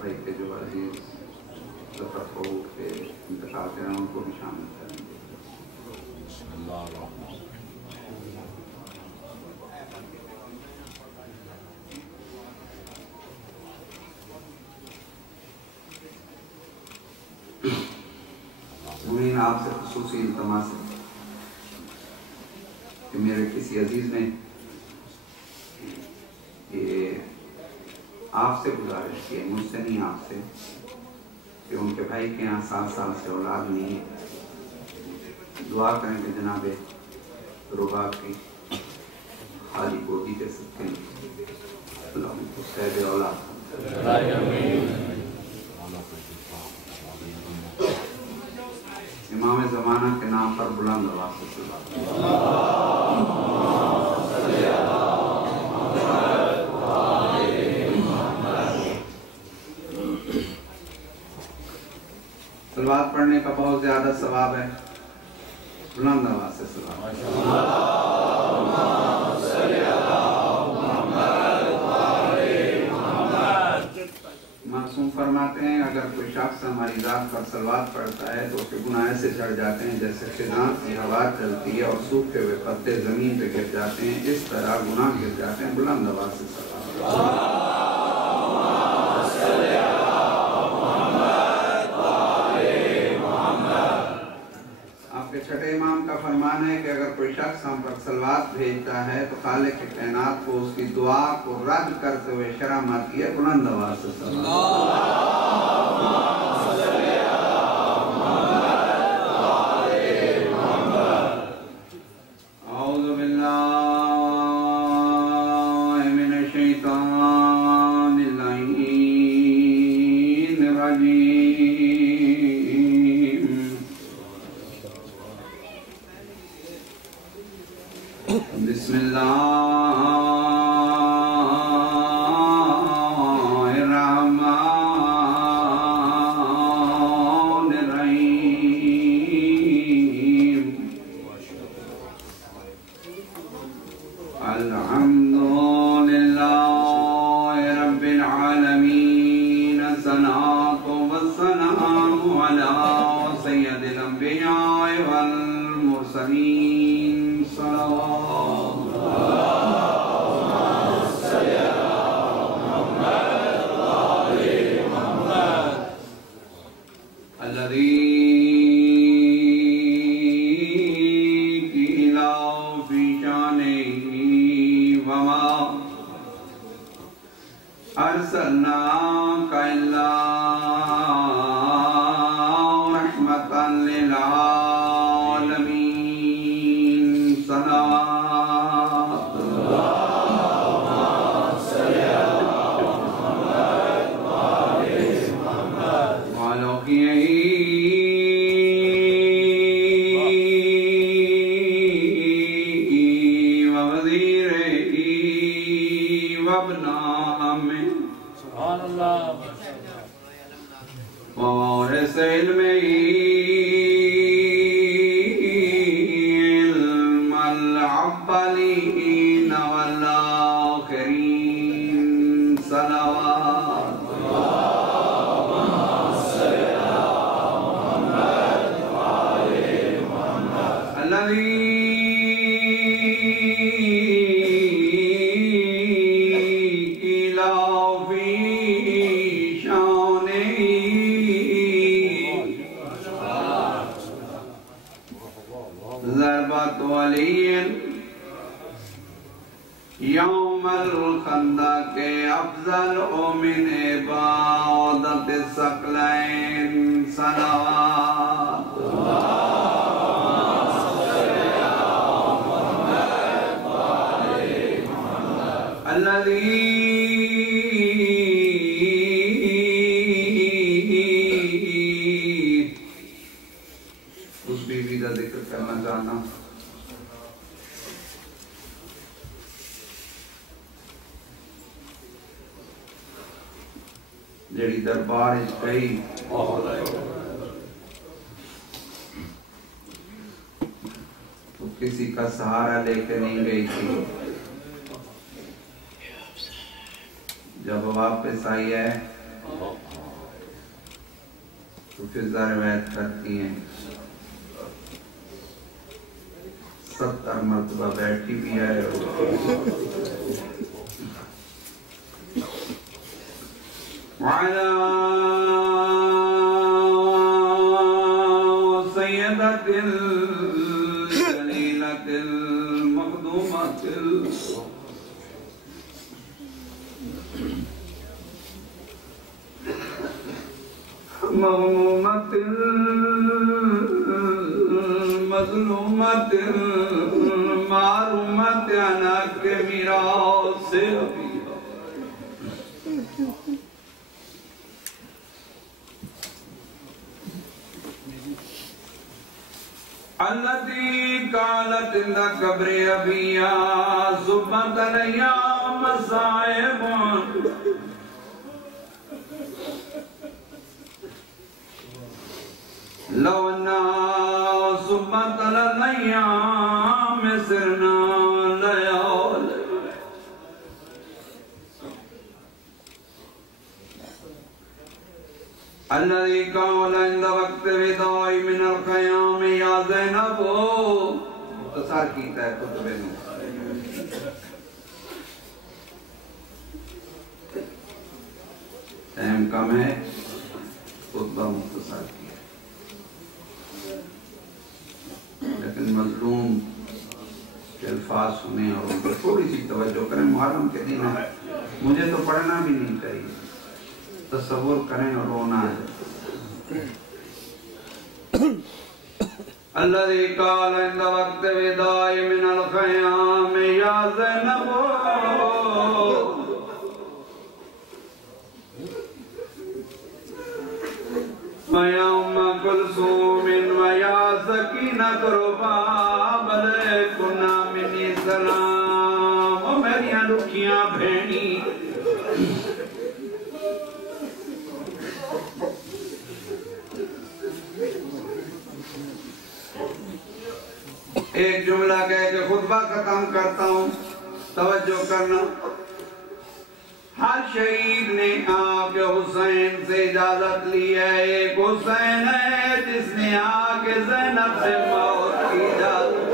भाई के जो अजीज सफर को के इंतकाल कर रहे हैं उनको भी शामिल करेंगे। मुझे आपसे खुसूसी इल्तमास है कि मेरे किसी अजीज ने ये आपसे गुजारिश की है, मुझसे नहीं आपसे, कि उनके भाई के यहाँ 7 साल से औलाद नहीं है, दुआ करें कि जनाबे रुबा की खाली गोदी दे सकते हैं, अल्लाह उनको सैब औलाद। इमाम ज़माना के नाम पर बुलंद आवाज़ से सलवात पढ़ने का बहुत ज्यादा सवाब है, बुलंद आवाज़ से सलाम। मासूम फरमाते हैं अगर कोई शख्स हमारी ज़ात पर सलवात पढ़ता है तो उसके गुनाह ऐसे झड़ जाते हैं जैसे खिज़ां की हवा चलती है और सूखे हुए पत्ते जमीन पे गिर जाते हैं, इस तरह गुनाह गिर जाते हैं। बुलंद आवाज़ से सलाम। छठे इमाम का फरमान है कि अगर कोई शख्स हम पर सलवात भेजता है तो खालिक के कायनात को उसकी दुआ को रद्द करते हुए शर्म आती है। बुलंद आवाज़ से औज़ु बिल्लाहि मिनश शैतानिर रजीम। बिस्मिल्लाहिर्रहमानिर्रहीम। अल्हम्दुलिल्लाहि रब्बिल आलमीन। सलातो वस्सलामु अला सय्यदिल अंबिया वल मुरसलीन। अरसलनाका इल्ला रहमतन लिल आलमीन। यौमल खंदक अफजल मिन इबादत सकलैन। सलावत अल्लज़ी उस बीवी का जिक्र करना चाहता हूँ जड़ी दरबार गई तो किसी का सहारा लेकर नहीं गई थी। जब वापस आई है फिजा रवायत करती हैं 70 मरतबा बैठी भी है वाला सय्यदतिल जलीलतिल मखदूमतिल मज़लूमतिल मज़लूमतिल मारूमत अना के मीरास से अल्लती कालत इंदा कब्रे अबिया सुब्बत अलैया मसाइबुन लवना सुब्बत अलैया मिसरना लयाल अल्लज़ी क़ाल इंद वक्त विदाई मिनल क़याम या ज़ैनब मुख्तसर कीता है खुतबे में टाइम कम है खुतबा मुख्तसर किया लेकिन मजलूम के अल्फाज सुने और उन पर थोड़ी सी तवज्जो करें। मुहर्रम के दिन है, मुझे तो पढ़ना भी नहीं चाहिए, तसव्वुर करें और रोना है। अल्लज़ी क़ाल इंद वक्त विदाई मिनल क़याम या ज़ैनब या उम्म कुलसूम व या सकीनत रुबाब अलैकुन्ना मिन्नी सलाम। ओ मेरियां दुखियां भेणी एक जुमला कह के खुतबा खत्म करता हूँ, तवज्जो करना। हर शहीद ने आके हुसैन से इजाजत ली है। एक हुसैन है जिसने आके ज़ैनब से मौत की इजाजत।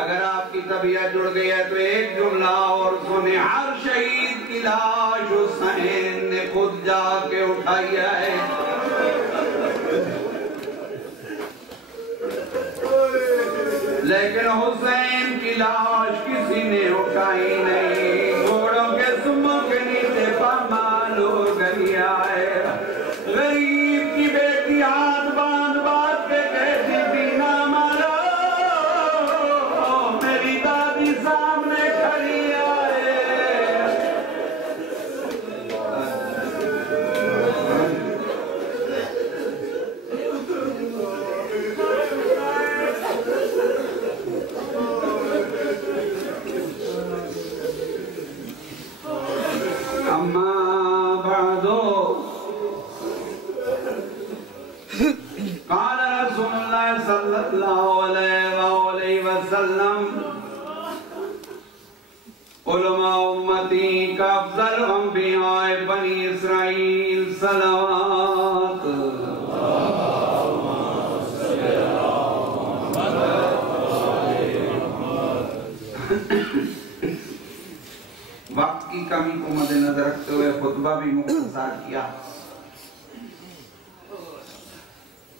अगर आपकी तबीयत जुड़ गई है तो एक जुमला और सुने। हर शहीद की लाश हुसैन ने खुद जाके उठाई है। लेकिन हुसैन की लाश किसी ने उठाई नहीं। घोड़ों के सुमों के नीचे पामाल हो गई है। गरीब की बेटी हाथ बांध बांध के कहती थी ना मारो, मेरी दादी सामने खड़ी आए। अम्मा बादो क़ाल रसूलुल्लाह सल्लल्लाहु अलैहि वसल्लम उलमा उम्मती का अफज़ल अंबिया बनी इस्राईल सलावत। वक्त की कमी को मद्देनजर रखते हुए खुतबा भी मुख्तसर किया,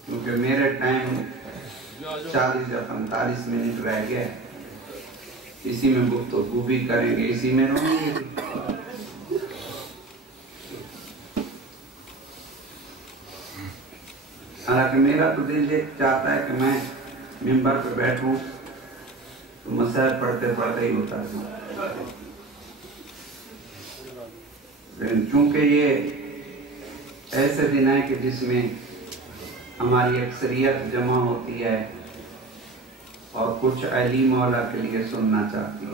क्योंकि मेरे टाइम 40 या 45 मिनट रह गए। इसी में गुफ्तगू भी करेंगे, इसी में रोएंगे। हालांकि मेरा तो दिल ये चाहता है कि मैं मिंबर पे बैठूं तो मसला पढ़ते पढ़ते ही होता है। लेकिन चूंकि ये ऐसे दिन है कि जिसमें हमारी अक्सरियत जमा होती है और कुछ अली मौला के लिए सुनना चाहती है,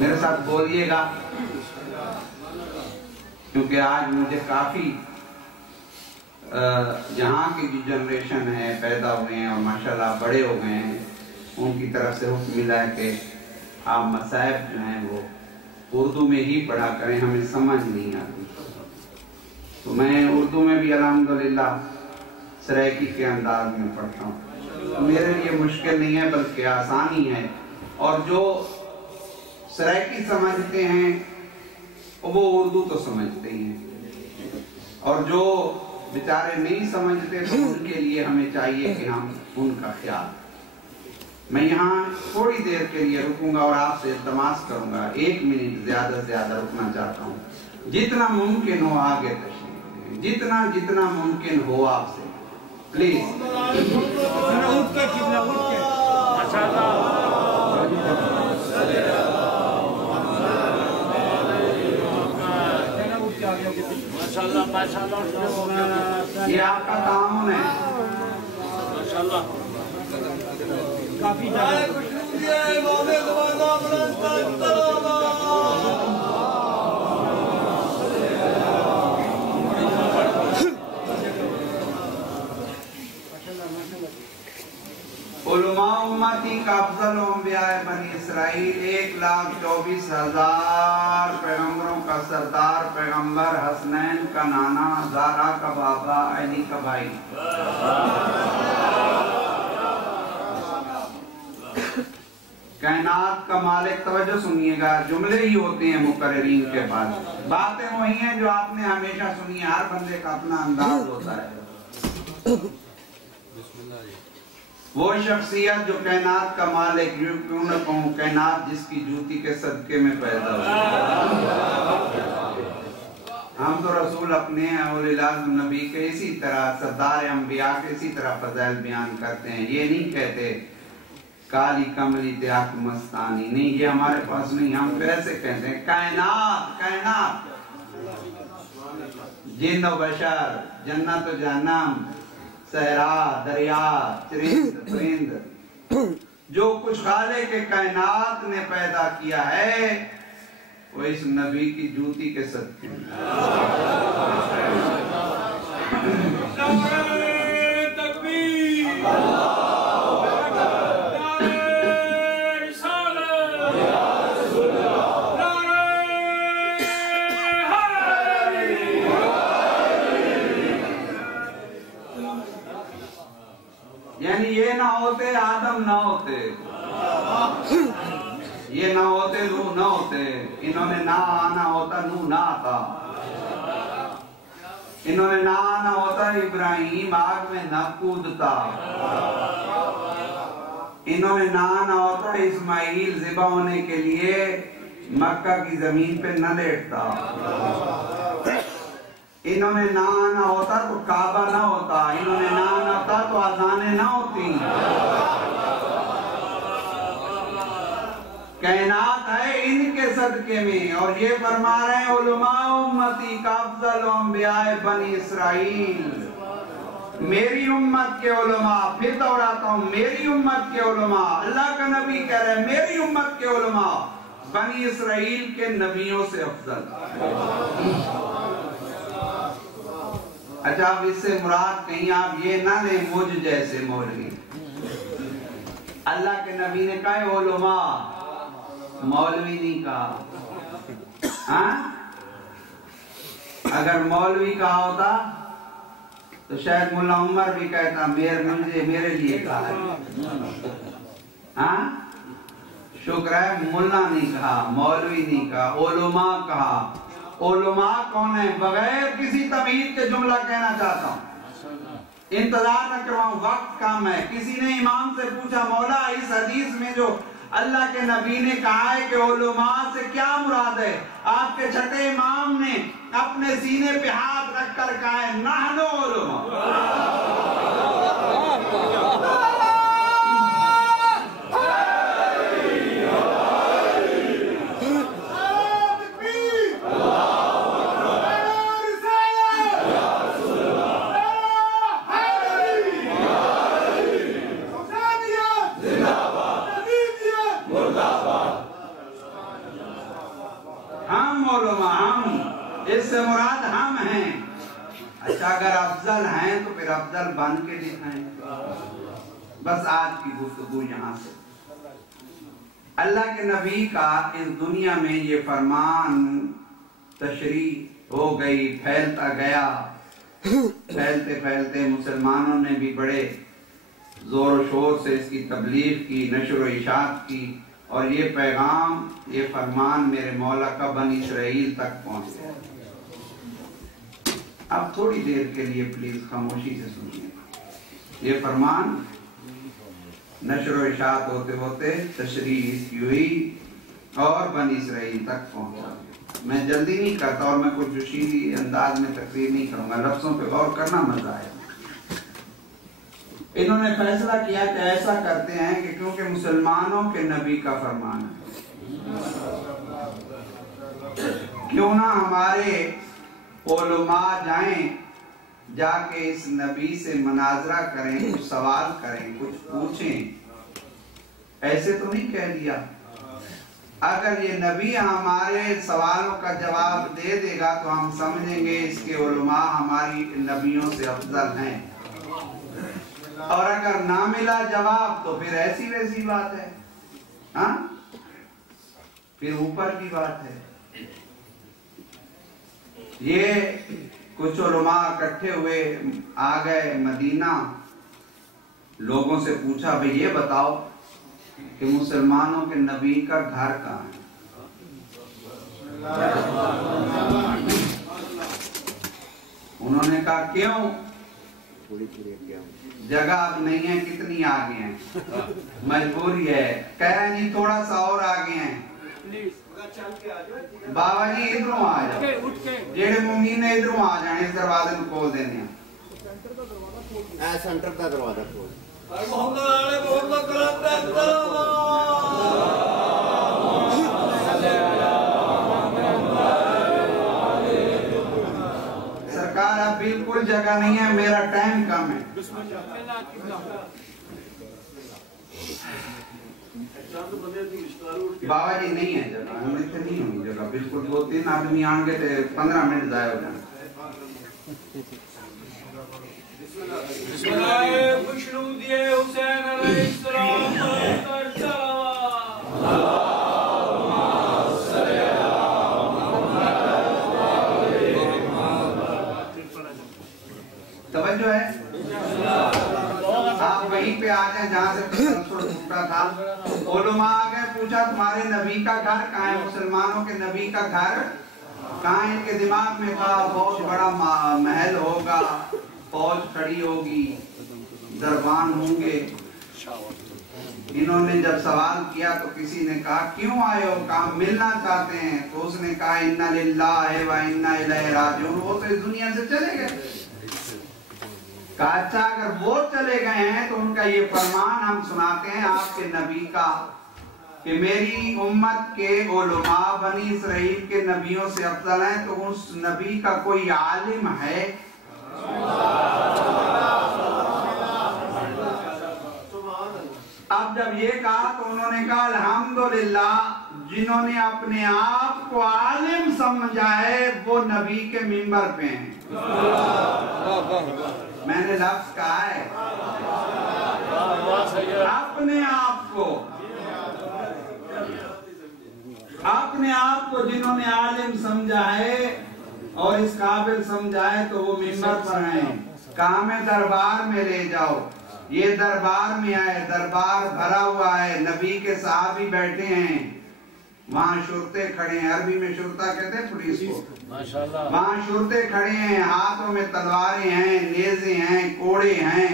मेरे साथ बोलिएगा, क्योंकि आज मुझे काफी यहाँ की जो जनरेशन है पैदा हुए हैं और माशाल्लाह बड़े हो गए हैं, उनकी तरफ से हुक्म मिला है कि आप मसाइब जो हैं वो उर्दू में ही पढ़ा करें, हमें समझ नहीं आती। तो मैं उर्दू में भी अल्हम्दुलिल्लाह सराइकी के अंदाज में पढ़ता हूँ। मेरे लिए मुश्किल नहीं है बल्कि आसानी है। और जो सराइकी समझते हैं वो उर्दू तो समझते ही हैं, और जो बेचारे नहीं समझते तो उनके लिए हमें चाहिए कि हम उनका ख्याल। मैं यहाँ थोड़ी देर के लिए रुकूंगा और आपसे इल्तमास करूंगा, 1 मिनट ज्यादा से ज्यादा रुकना चाहता हूँ। जितना मुमकिन हो आगे तशरीफ लें, जितना जितना मुमकिन हो आपसे प्लीज। ये आपका तामुन है माशाल्लाह। काफी उलमा उम्मती का अफजल अंबिया बनी इसराइल 1,24,000 पैगंबरों का सरदार पैगंबर, हसनैन का नाना, ज़ारा का बाबा, अली का भाई। कायनात का मालिक, तवज्जो सुनिएगा, जुमले ही होते हैं मुकर्रिरीन के बाद, बातें वही हैं जो आपने हमेशा सुनी है। हर बंदे का अपना अंदाज होता है। वो शख्सियत जो कायनात का मालिक, क्यों न कहूं कायनात जिसकी जूती के सदके में पैदा हुई। हम तो रसूल अपने नबी के इसी तरह, सरदार अंबिया के इसी तरह फज़ाइल बयान करते हैं। ये नहीं कहते काली कमली त्याग मस्तानी, नहीं, ये हमारे पास नहीं। हम कैसे कहते हैं कायनात, कायनात, जिन्न व बशर, जन्नत व जहन्नम, सहरा, दरिया, चरिंद, परिंद, जो कुछ खाले के कायनात ने पैदा किया है वो इस नबी की जूती के सदके। यानी ये ना होते आदम ना होते, ये ना होते नूह ना होते, इन्होंने ना आना होता नूह ना आता, इन्होंने ना आना होता इब्राहिम आग में न कूदता, इन्होंने ना आना होता इस्माइल ज़िबा होने के लिए मक्का की जमीन पे न लेटता, इन्होंने ना आना होता तो काबा ना होता, इन्होंने ना आना होता तो अज़ानें ना होती। कायनात है इनके सदके में। और ये फरमा रहे हैं उलमा उम्मती का अफजल अंबिया बनी इसराइल, मेरी उम्मत के उलमा, फिर दोहराता हूँ, मेरी उम्मत के उलमा, अल्लाह का नबी कह रहे हैं मेरी उम्मत के उलमा बनी इसराइल के नबियों से अफजल। अच्छा, अब इससे मुराद कहीं आप ये ना लें मुझ जैसे मौलवी। अल्लाह के नबी ने कहा उलमा, मौलवी नहीं कहा। हाँ, अगर मौलवी कहा होता तो शायद मुल्ला उमर भी कहता मेरे लिए कहा है। हाँ, शुक्र है मुल्ला नहीं कहा, मौलवी नहीं कहा, उलमा कहा। उलमा कौन है? बगैर किसी तमीज के जुमला कहना चाहता हूँ, इंतजार न करवाऊं, वक्त कम है। किसी ने इमाम से पूछा मौला इस हदीस में जो अल्लाह के नबी ने कहा है कि उलमा से क्या मुराद है? आपके छठे इमाम ने अपने सीने पे हाथ रखकर कहा है नहनु उलमा। इससे मुराद हम हैं। अच्छा, अगर अफजल हैं तो फिर अफजल बन के दिखाएं। बस आज की गुफ्तगू यहाँ से अल्लाह के नबी का इस दुनिया में ये फरमान तशरी हो गई, फैलता गया। फैलते फैलते मुसलमानों ने भी बड़े जोर शोर से इसकी तबलीग की, नशर व इशाअत की, और ये पैगाम, ये फरमान मेरे मौला का बनी इसराइल तक पहुंच गया। अब थोड़ी देर के लिए प्लीज खामोशी से सुनिए। ये फरमान नशर व इशाअत होते होते तशरीह हुई और बनी इसराइल तक पहुंचा। मैं जल्दी नहीं करता और मैं कुछ जोशीली अंदाज में तकरीर नहीं करूंगा, लफ्जों पे गौर करना मजा आएगा। इन्होंने फैसला किया कि ऐसा करते हैं कि क्योंकि मुसलमानों के नबी का फरमान है, क्यों ना हमारे उलमा जाएं, जाके इस नबी से मनाजरा करें, कुछ सवाल करें, कुछ पूछें। ऐसे तो नहीं कह दिया। अगर ये नबी हमारे सवालों का जवाब दे देगा तो हम समझेंगे इसके उलमा हमारी नबियों से अफजल हैं, और अगर ना मिला जवाब तो फिर ऐसी वैसी बात है, हाँ, फिर ऊपर की बात है। ये कुछ उलमा इकट्ठे हुए आ गए मदीना, लोगों से पूछा, भाई ये बताओ कि मुसलमानों के नबी का घर कहाँ है? उन्होंने कहा क्यों? जगह अब नहीं है, कितनी आगे हैं, मजबूरी है। कह रहे हैं जी थोड़ा सा और आगे हैं, बाबा जी इधरों आ जाओ, जेड़े मुमकीन ने इधरों आ जाने, इस दरवाजे में खोल देने, सेंटर का दरवाजा खोल। सरकार अब बिल्कुल जगह नहीं है, मेरा टाइम कम है। बाबा जी नहीं है जगह, हम इतने नहीं होंगी जगह, बिल्कुल 2-3 आदमी आएंगे तो 15 मिनट जाए हो जाए। तवज्जो है, आप वहीं पे आ जाए जहाँ से टूटा था। उलमा आ गए, पूछा तुम्हारे नबी का घर कहाँ है? मुसलमानों के नबी का घर कहाँ है? इनके दिमाग में था बहुत बड़ा महल होगा, फौज खड़ी होगी, दरबान होंगे। इन्होंने जब सवाल किया तो किसी ने कहा क्यों आए हो? कहा मिलना चाहते हैं। तो उसने कहा इन्ना लिल्लाहि व इन्ना इलैहि राजिऊन, वो तो इस दुनिया से चले गए। कहा अच्छा अगर वो चले गए हैं तो उनका ये फरमान हम सुनाते हैं आपके नबी का कि मेरी उम्मत के उलमा बनी इसराइल के नबियों से अफजल हैं। तो उस नबी का कोई आलिम है? अब जब ये कहा तो उन्होंने कहा अल्हम्दुलिल्लाह, जिन्होंने अपने आप को आलिम समझा है वो नबी के मिंबर पे हैं। मैंने लफ्ज कहा है अपने आप को जिन्होंने आलिम समझा है और इस काबिल समझा है तो वो मिंबर पर हैं। कहा में दरबार में ले जाओ। ये दरबार में आए, दरबार भरा हुआ है, नबी के सहाबी बैठे हैं, वहाँ शुरते खड़े हैं, अरबी में शुरता कहते हैं पुलिस को, माशाल्लाह। वहाँ शुरते खड़े हैं, हाथों में तलवारें हैं, नेज़े हैं, कोड़े हैं।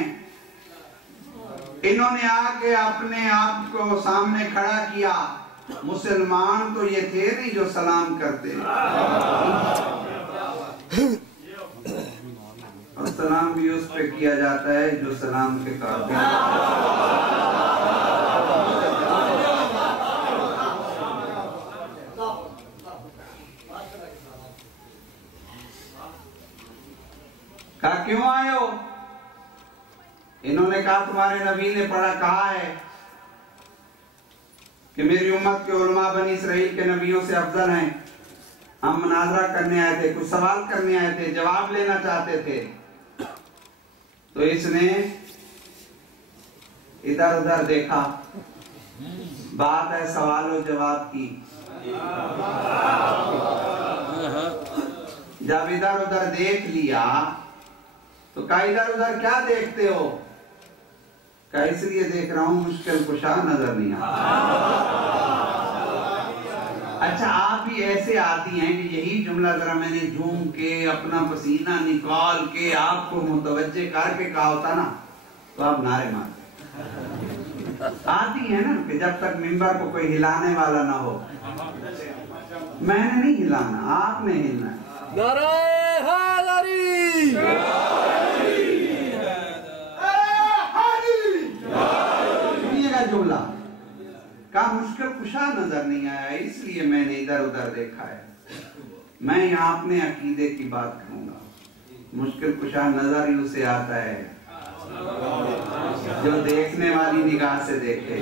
इन्होंने आके अपने आप को सामने खड़ा किया। मुसलमान तो ये थे नहीं जो सलाम करते, और सलाम भी उस पे किया जाता है जो सलाम के काबिल। कहा क्यों आए हो? इन्होंने कहा तुम्हारे नबी ने पढ़ा कहा है कि मेरी उम्मत के उलमा बनी इसराइल के नबियों से अफजल हैं। हम मुनाजरा करने आए थे, कुछ सवाल करने आए थे, जवाब लेना चाहते थे। तो इसने इधर उधर देखा, बात है सवाल और जवाब की। जब इधर उधर देख लिया तो क्या इधर उधर क्या देखते हो? क्या इसलिए देख रहा हूं मुश्किल कुशा नजर नहीं आता। अच्छा, आप भी ऐसे आती हैं कि यही जुमला जरा मैंने झूम के अपना पसीना निकाल के आपको मुतवज्जे करके कहा होता ना तो आप नारे मारते। आती है ना कि जब तक मिंबर को कोई हिलाने वाला ना हो। मैंने नहीं हिलाना, आपने हिलना है। सुनिएगा जुमला का मुश्किल कुशा नजर नहीं आया इसलिए मैंने इधर उधर देखा है। मैं यहाँ अपने अकीदे की बात करूंगा। मुश्किल कुशा नजर ही उसे आता है जो देखने वाली निगाह से देखे।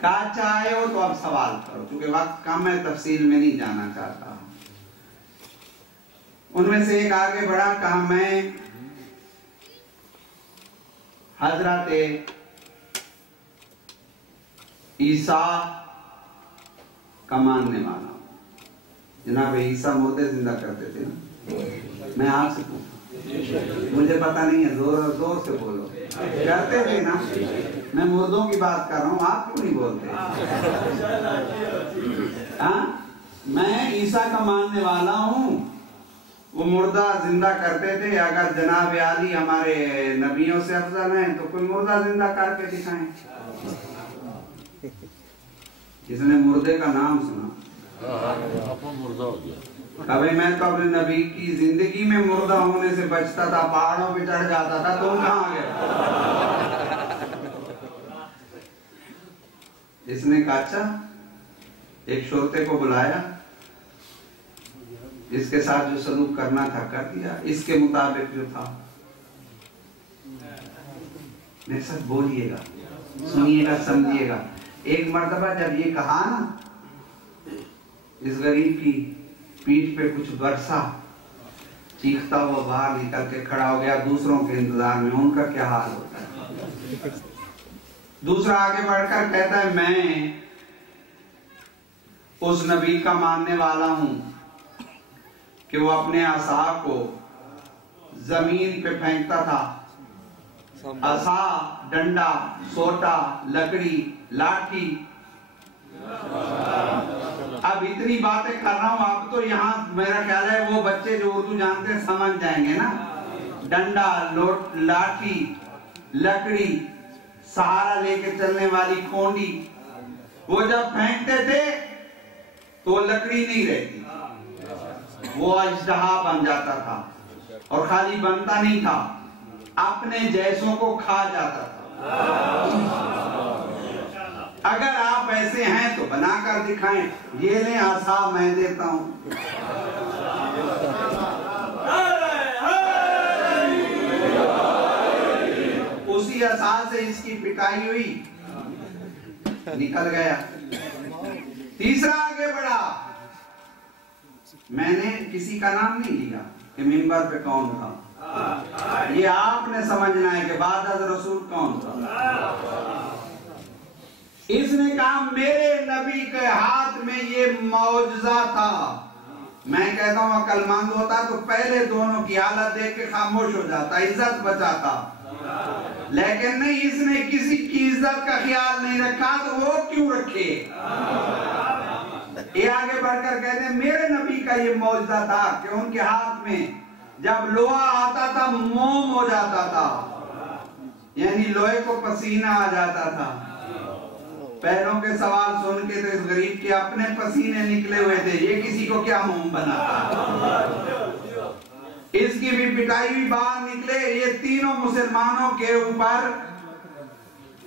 का चाहे हो तो अब सवाल करो, क्योंकि वक्त कम है, तफसील में नहीं जाना चाहता। उनमें से एक आगे बढ़ा, कहा मैं हजरत ईसा का मानने वाला हूं। जनाब ईसा मुर्दे जिंदा करते थे ना। मैं आपसे पूछूं, मुझे पता नहीं है, जोर जोर से बोलो। करते थे ना? मैं मुर्दों की बात कर रहा हूं, आप क्यों नहीं बोलते? मैं ईसा का मानने वाला हूं। वो मुर्दा जिंदा करते थे। अगर जनाब आली हमारे नबियों से अफजल हैं तो कोई मुर्दा जिंदा करके दिखाएं। जिसने मुर्दे का नाम सुना मुर्दा हो गया। अबे मैं तो अपने नबी की जिंदगी में मुर्दा होने से बचता था, पहाड़ों पे चढ़ जाता था। तुम कहाँ गए? इसने कहा अच्छा, एक शोरते को बुलाया, इसके साथ जो सलूक करना था कर दिया, इसके मुताबिक जो था। मेरे साथ बोलिएगा, सुनिएगा, समझिएगा। एक मर्तबा जब ये कहा ना, इस गरीब की पीठ पे कुछ बरसा, चीखता हुआ बाहर निकल के खड़ा हो गया दूसरों के इंतजार में। उनका क्या हाल होता है? दूसरा आगे बढ़कर कहता है मैं उस नबी का मानने वाला हूं कि वो अपने असा को जमीन पे फेंकता था। असा, डंडा, सोटा, लकड़ी, लाठी। अब इतनी बातें कर रहा हूं, अब तो यहाँ मेरा ख्याल है वो बच्चे जो उर्दू जानते हैं समझ जाएंगे ना। डंडा, लाठी, लकड़ी, सहारा लेके चलने वाली खोंडी। वो जब फेंकते थे तो लकड़ी नहीं रहती, वो अजदहा बन जाता था। और खाली बनता नहीं था, अपने जैसों को खा जाता था। अगर आप ऐसे हैं तो बनाकर दिखाएं। ये ले आसा मैं देता हूं। उसी आसा से इसकी पिटाई हुई, निकल गया। तीसरा आगे बढ़ा, मैंने किसी का नाम नहीं लिया कि मिंबर पे कौन था। ये आपने समझना है कि बाद रसूल कौन था। इसने कहा मेरे नबी के हाथ में ये मौजज़ा था। मैं कहता हूं अक्लमंद होता तो पहले दोनों की हालत देख के खामोश हो जाता, इज्जत बचाता। लेकिन नहीं, इसने किसी की इज्जत का ख्याल नहीं रखा, तो वो क्यों रखे। ये आगे बढ़कर कहते हैं मेरे नबी का ये मौजज़ा था कि उनके हाथ में जब लोहा आता था मोम हो जाता था, यानी लोहे को पसीना आ जाता था। पैरों के सवाल सुन के तो इस गरीब के अपने पसीने निकले हुए थे, ये किसी को क्या मोम बनाता। इसकी भी पिटाई भी बाहर निकले। ये तीनों मुसलमानों के ऊपर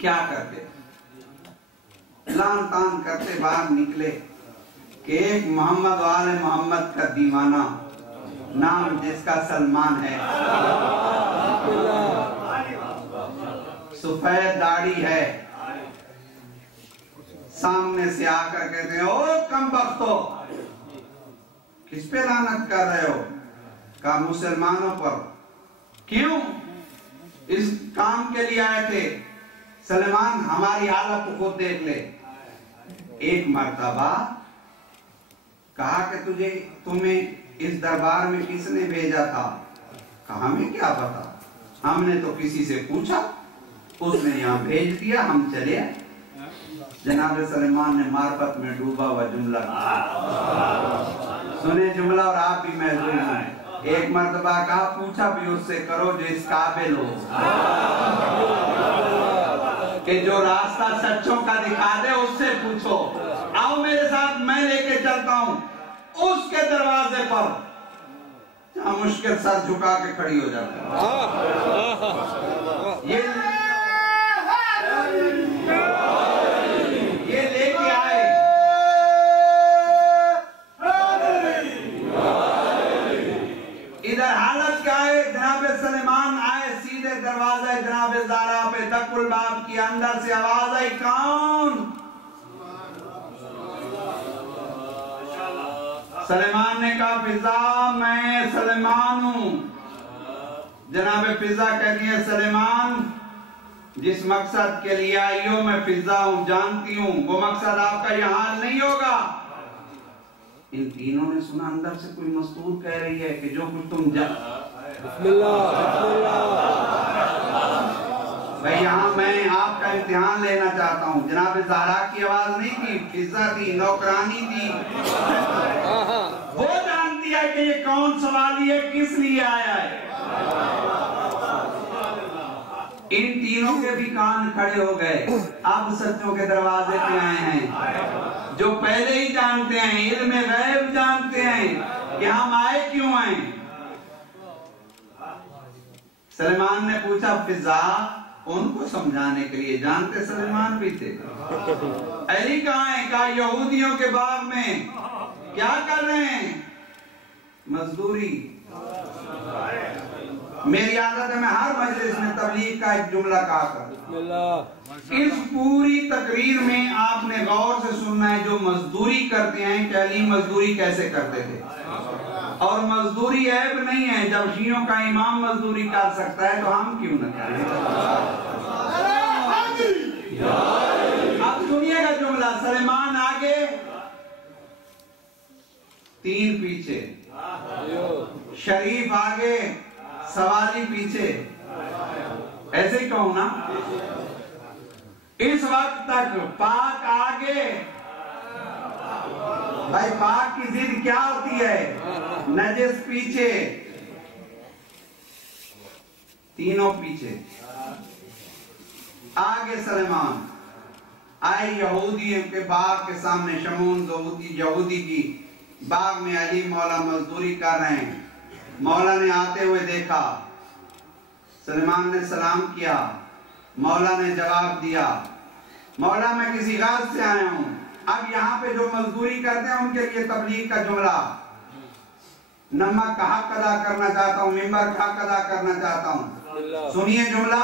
क्या करते, लान तान करते बाहर निकले कि एक मोहम्मद वाले मोहम्मद का दीवाना, नाम जिसका सलमान है, सफेद दाढ़ी है, सामने से आकर कहते हैं ओ कम बख्तो, किस पे लानत कर रहे हो। कहा मुसलमानों पर। क्यों? इस काम के लिए आए थे, सलेमान हमारी हालत को खुद देख ले। एक मर्तबा कहा कि तुम्हें इस दरबार में किसने भेजा था? कहा हमें क्या पता, हमने तो किसी से पूछा, उसने यहाँ भेज दिया, हम चले। जनाब सलेमान ने मार्फत में डूबा हुआ जुमला सुने जुमला और आप भी महसूस हैं। एक मर्तबा कहा पूछा भी उससे करो जो इस काबिल हो कि जो रास्ता सच्चों का दिखा दे, उससे पूछो। आओ मेरे साथ, मैं लेके चलता हूँ उसके दरवाजे पर जहाँ मुश्किल सर झुका के खड़ी हो जाती है। ये लेके आए। इधर हालत क्या है? जनाब सलेमान आए सीधे दरवाजे जनाब ज़ारा पे, दकुल बाब की अंदर से आवाज आई, कौन? सलेमान ने कहा फिजा, मैं सलेमान हूं। जनाब फिजा कहती है सलेमान, जिस मकसद के लिए आई हो मैं फिजा हूं, जानती हूं वो मकसद आपका यहाँ नहीं होगा। इन तीनों ने सुना अंदर से कोई मस्तूर कह रही है कि जो कुछ तुम भाई यहाँ मैं आपका इम्तिहान लेना चाहता हूँ। जनाब ज़ारा की आवाज नहीं थी, फिजा थी, नौकरानी थी। वो जानती है कि ये कौन सवाली है, किस लिए आया है। इन तीनों के भी कान खड़े हो गए। अब सच्चों के दरवाजे पे आए हैं, जो पहले ही जानते हैं, इल्म गैब जानते हैं कि हम आए क्यों आए। सलेमान ने पूछा फिजा, उनको समझाने के लिए, जानते सलेमान भी थे। अली कहाँ है? कहा यहूदियों के बाग में। क्या कर रहे हैं? मजदूरी। मेरी आदत है मैं हर मजलिस में तबलीग का एक जुमला कहा कर। इस पूरी तकरीर में आपने गौर से सुनना है जो मजदूरी करते हैं कि अली मजदूरी कैसे करते थे। और मजदूरी ऐब नहीं है, जब शियों का इमाम मजदूरी कर सकता है तो हम क्यों न करें। अब सुनिएगा जुमला। सलेमान आगे, तीन पीछे, शरीफ आगे, सवाली पीछे। ऐसे ही कहूं ना। इस वक्त तक पाक आगे। भाई पाक की जिद क्या होती है? नजिस पीछे, तीनों पीछे। आगे सलेमान आई यहूदी के बाग के सामने, शमून यहूदी की बाग में अली मौला मजदूरी कर रहे हैं। मौला ने आते हुए देखा, सलेमान ने सलाम किया, मौला ने जवाब दिया, मौला मैं किसी गाज से आया हूं। अब यहाँ पे जो मजदूरी करते हैं उनके लिए तबलीग का जुमला, नमक का हक अदा करना चाहता हूँ, मिंबर का हक अदा करना चाहता हूँ। सुनिए जुमला।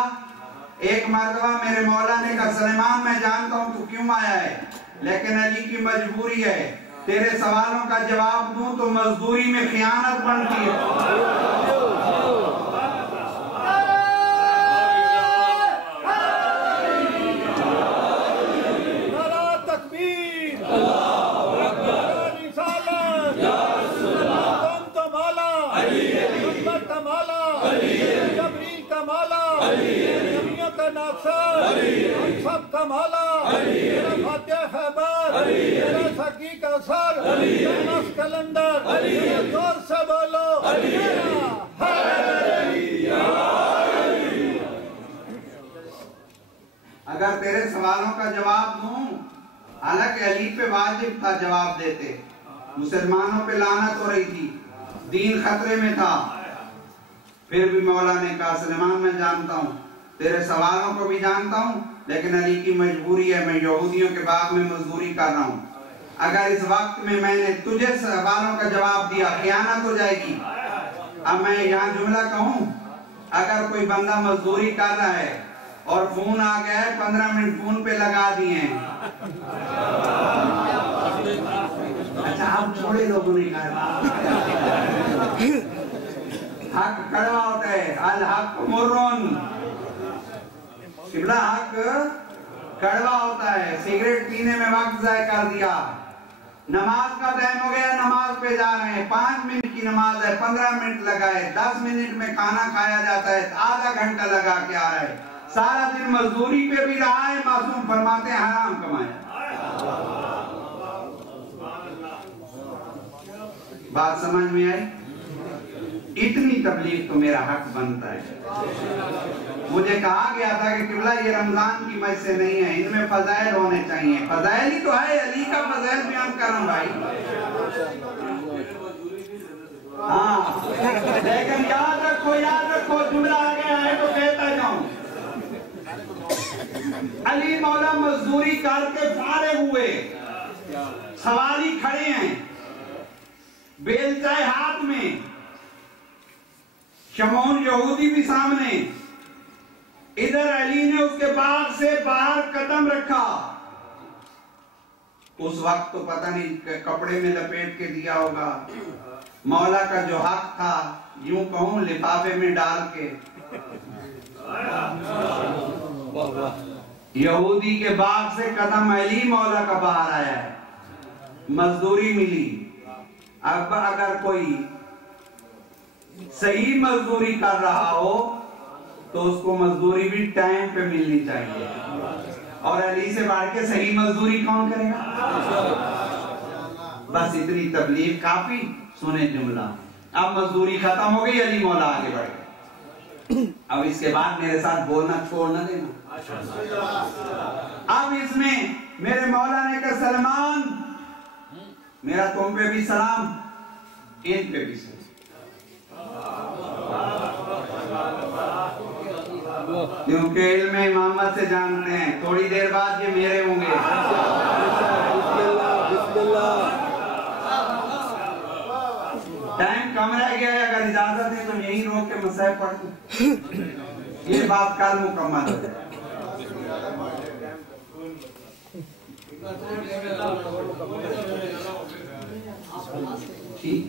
एक मर्तबा मेरे मौला ने कहा सलेमान मैं जानता हूँ तू क्यों आया है, लेकिन अली की मजबूरी है, तेरे सवालों का जवाब दूं तो मजदूरी में खियानत बनती है। सब का माला, फातिहा खैबर, सकी का सर, कलंदर, जोर से बोलो अगर तेरे सवालों का जवाब दूं, हालांकि अली पे वाजिब था जवाब देते, मुसलमानों पे लानत हो रही थी, दीन खतरे में था, फिर भी मौला ने कहा सलेमान मैं जानता हूं, तेरे सवालों को भी जानता हूं, लेकिन अली की मजबूरी है, मैं यहूदियों के बाग में मजदूरी कर रहा हूं। अगर इस वक्त में मैंने तुझे सवालों का जवाब दिया खियानत हो जाएगी। अब मैं यहाँ जुमला कहूं, अगर कोई बंदा मजदूरी कर रहा है और फोन आ गया है, 15 मिनट फोन पे लगा दिए हैं। अच्छा आप छोड़े लोगों ने कहा हक कड़वा होता है, अल हक मुर्रुन। किबला हक कड़वा होता है, सिगरेट पीने में वक्त जाया कर दिया, नमाज का टाइम हो गया, नमाज पे जा रहे हैं, 5 मिनट की नमाज है, 15 मिनट लगाए, 10 मिनट में खाना खाया जाता है, आधा घंटा लगा के आ रहा है, सारा दिन मजदूरी पे भी रहा है, मासूम फरमाते हैं हराम कमाया। बात समझ में आई? इतनी तबलीग तो मेरा हक बनता है। मुझे कहा गया था कि किबला ये रमजान की मस्जिद से नहीं है, इनमें फजाइल होने चाहिए। फजाइल ही तो है, अली का फजाइल बयान कर रहा हूं भाई। हाँ, लेकिन याद रखो जुमला आ गया है तो कहता जाऊं। अली मौला मजदूरी करके फारे हुए, सवारी खड़े हैं, बेलचा है हाथ में, शमौन यहूदी भी सामने, इधर अली ने उसके बाग से बाहर कदम रखा। उस वक्त तो पता नहीं कपड़े में लपेट के दिया होगा, मौला का जो हक था यूं कहूं लिफाफे में डाल के यहूदी के बाग से कदम अली मौला का बाहर आया है, मजदूरी मिली। अब अगर कोई सही मजदूरी कर रहा हो तो उसको मजदूरी भी टाइम पे मिलनी चाहिए, और अली से बढ़ के सही मजदूरी कौन करेगा? बस इतनी तबलीग काफी। सुने जुमला, अब मजदूरी खत्म हो गई, अली मौला आगे बढ़ गए। अब इसके बाद मेरे साथ बोलना छोड़ न देना। अब इसमें मेरे मौला ने कहा सलमान मेरा तुम पे भी सलाम, इन पे भी सलाम। क्योंकि इल्म इमामत से जानते हैं थोड़ी देर बाद ये मेरे होंगे। टाइम कम रह गया है, अगर इजाजत है तो यही रोक के मसले पढ़ दूं। ये बात कल मुकम्मल हो जाए। ठीक,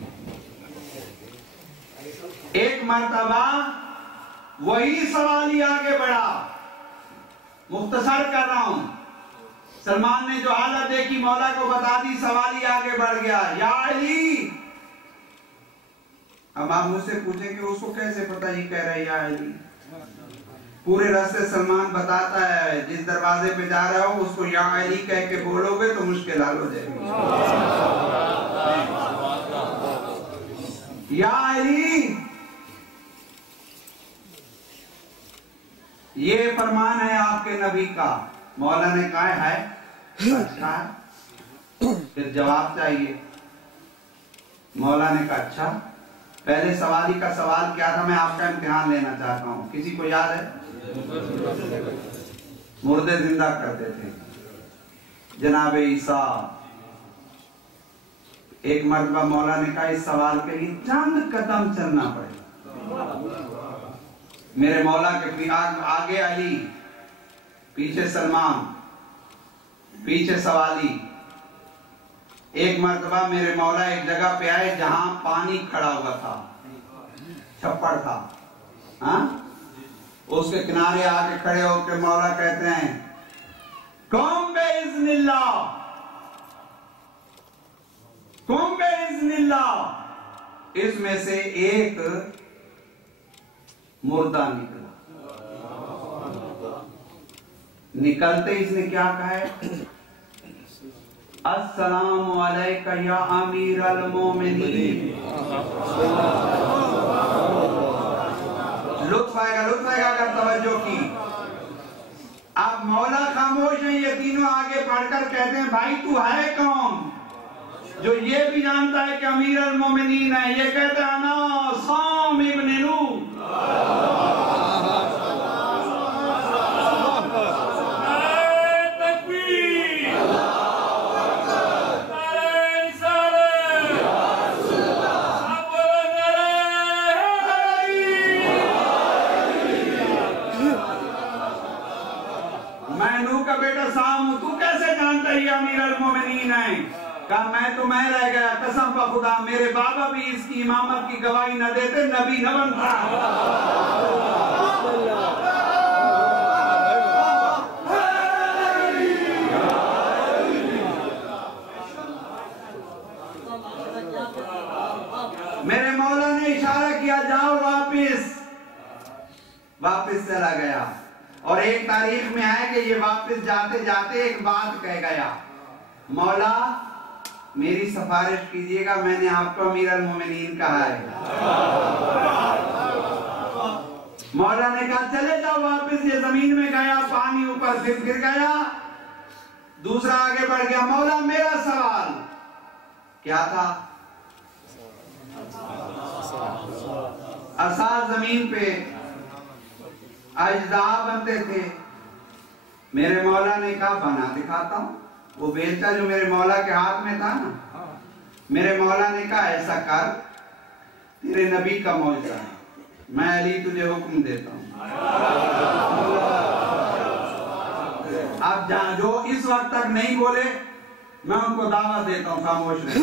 एक मर्तबा वही सवाली आगे बढ़ा, मुख्तसर कर रहा हूं। सलमान ने जो हालत देखी मौला को बता दी, सवाली आगे बढ़ गया, या अली। अब आप मुझसे पूछेंगे उसको कैसे पता ये कह रहा है या अली? पूरे रास्ते सलमान बताता है जिस दरवाजे पे जा रहा हो उसको या अली कह के बोलोगे तो मुश्किल हाल हो जाएगी। या अली, ये फरमान है आपके नबी का। मौला ने कहा है अच्छा, फिर जवाब चाहिए। मौला ने कहा अच्छा, पहले सवाली का सवाल क्या था, मैं आपका इम्तिहान लेना चाहता हूं। किसी को याद है? मुर्दे जिंदा करते थे जनाब ईसा। एक मर्तबा मौला ने कहा इस सवाल के लिए चंद कदम चलना पड़ेगा। मेरे मौला के आगे अली, पीछे सलमान, पीछे सवाली। एक मर्तबा मेरे मौला एक जगह पे आए जहां पानी खड़ा हुआ था, छप्पड़ था। हाँ, उसके किनारे आके खड़े होकर मौला कहते हैं कुम बेइज़्निल्लाह, कुम बेइज़्निल्लाह। इसमें से एक मुर्दा निकला। निकलते इसने क्या कहा है? अस्सलामु अलैका या अमीरल मोमिनीन। लुत्फ आएगा अगर तवज्जो की। अब मौला खामोश है, ये तीनों आगे बढ़कर कहते हैं भाई तू है कौन जो ये भी जानता है कि अमीरल मोमिनीन है? ये कहता है ना साम इब्न नूह। अमीरुल मोमिनीन है। कहा मैं रह गया, कसम पर खुदा मेरे बाबा भी इसकी इमामत की गवाही न देते, नबी न बनता। गया। और एक तारीख में है कि ये वापस जाते जाते एक बात कह गया, मौला मेरी सिफारिश कीजिएगा, मैंने आपको अमीर अल मोमिनीन कहा है। मौला ने कहा चले जाओ वापस। ये जमीन में गया, पानी ऊपर फिर गिर गया। दूसरा आगे बढ़ गया, मौला मेरा सवाल क्या था? असा जमीन पे अजदा बनते थे। मेरे मौला ने कहा बना दिखाता हूं। वो बेलचा जो मेरे मौला के हाथ में था ना, मेरे मौला ने कहा ऐसा कर, तेरे नबी का मौजज़ा है, मैं अली तुझे हुक्म देता हूं। अब जो इस वक्त तक नहीं बोले मैं उनको दावत देता हूं खामोश रहे।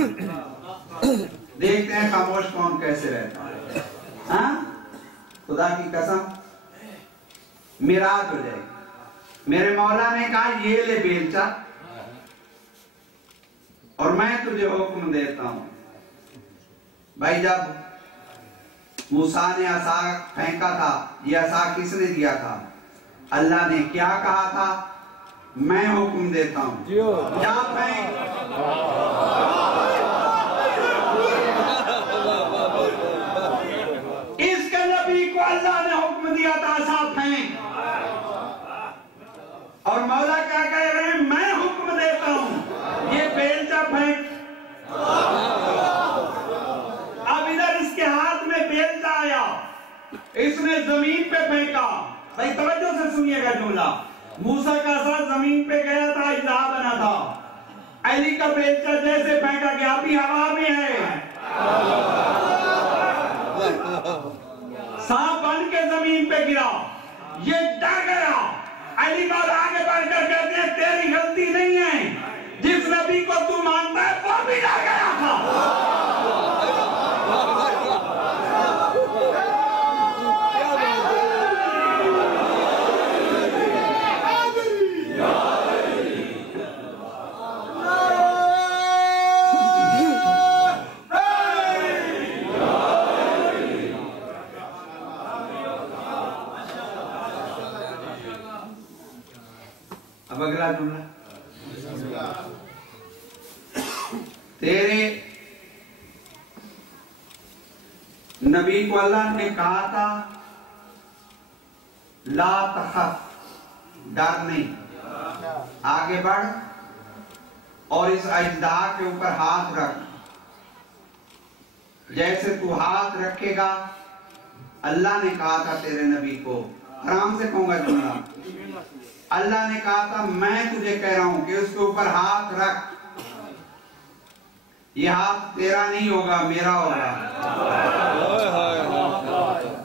देखते हैं खामोश कौन कैसे रहता है। हाँ? खुदा की कसम मिराज हो जाएगी। मेरे मौला ने कहा ये ले बेलचा और मैं तुझे हुक्म देता हूं। भाई जब मूसा ने असा फेंका था, ये असा किसने दिया था? अल्लाह ने क्या कहा था? मैं हुक्म देता हूं, क्या फेंक। इसके नबी को अल्लाह ने हुक्म दिया था असा फेंक, और मौला क्या कह रहे हैं? मैं हुक्म देता हूं, ये बेलचा फेंक। अब इधर इसके हाथ में बेलचा आया, इसने जमीन पे फेंका। भाई तवज्जो से सुनिएगा जुमला। मूसा का साथ जमीन पे गया था, इजहा बना था। अली का बेलचा जैसे फेंका गया, अभी हवा में है, सांप बन के जमीन पे गिरा। ये डर गया। अली मौला आगे बढ़कर कहते हैं तेरी गलती नहीं है, जिस नबी को तू मानता है वो भी डर गया था। अब अगला जुमला, तेरे नबी को अल्लाह ने कहा था ला तखफ, डर नहीं, आगे बढ़ और इस अजदा के ऊपर हाथ रख। जैसे तू हाथ रखेगा, अल्लाह ने कहा था तेरे नबी को, आराम से कहूंगा जुमला, अल्लाह ने कहा था मैं तुझे कह रहा हूं कि उसके ऊपर हाथ रख। ये हाथ तेरा नहीं होगा, मेरा होगा।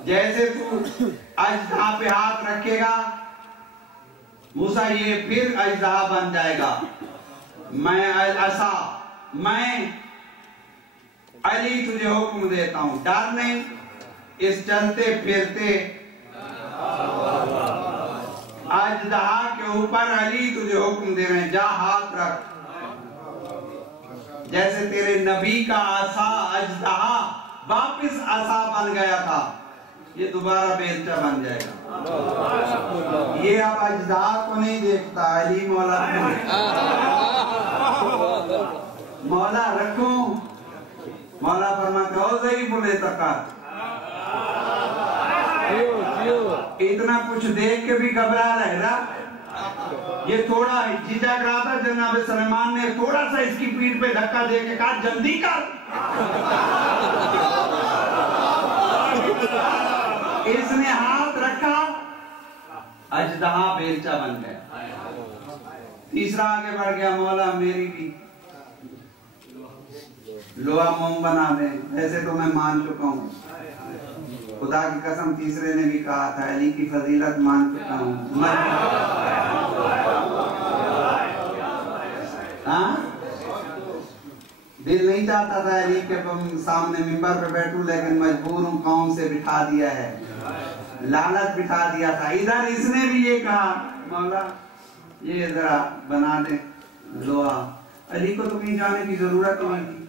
जैसे तू अजदा पे हाथ रखेगा मूसा, ये फिर अजदा बन जाएगा। मैं असा, मैं अली तुझे हुक्म देता हूं, डर नहीं। इस चलते फिरते अजदा के ऊपर अली तुझे हुक्म दे रहे हैं, जा हाथ रख। जैसे तेरे नबी का आसा अजदा वापिस आसा बन गया था, ये दोबारा बेलचा बन जाएगा। ये अब अजदा को नहीं देखता, अली मौला मौला रखो। मौला फरमाते हो सही बोले तक इतना कुछ देख के भी घबरा रहा। ये थोड़ा झिझक रहा था, जनाब सलेमान ने थोड़ा सा इसकी पीठ पे धक्का दे के कहा जल्दी कर। इसने हाथ रखा, अजदा बेलचा बन गया। तीसरा आगे बढ़ गया, मौला मेरी भी लोहा मोम बना दे। वैसे तो मैं मान चुका हूँ, खुदा की कसम तीसरे ने भी कहा था अली की फजीलत मान चुका हूँ। दिल नहीं चाहता था अली के सामने मिंबर पे बैठूं, लेकिन मजबूर हूँ, कौम से बिठा दिया है, लालच बिठा दिया था। इधर इसने भी ये कहा मौला ये जरा बना दे लोहा। अली को तो कहीं जाने की जरूरत नहीं थी,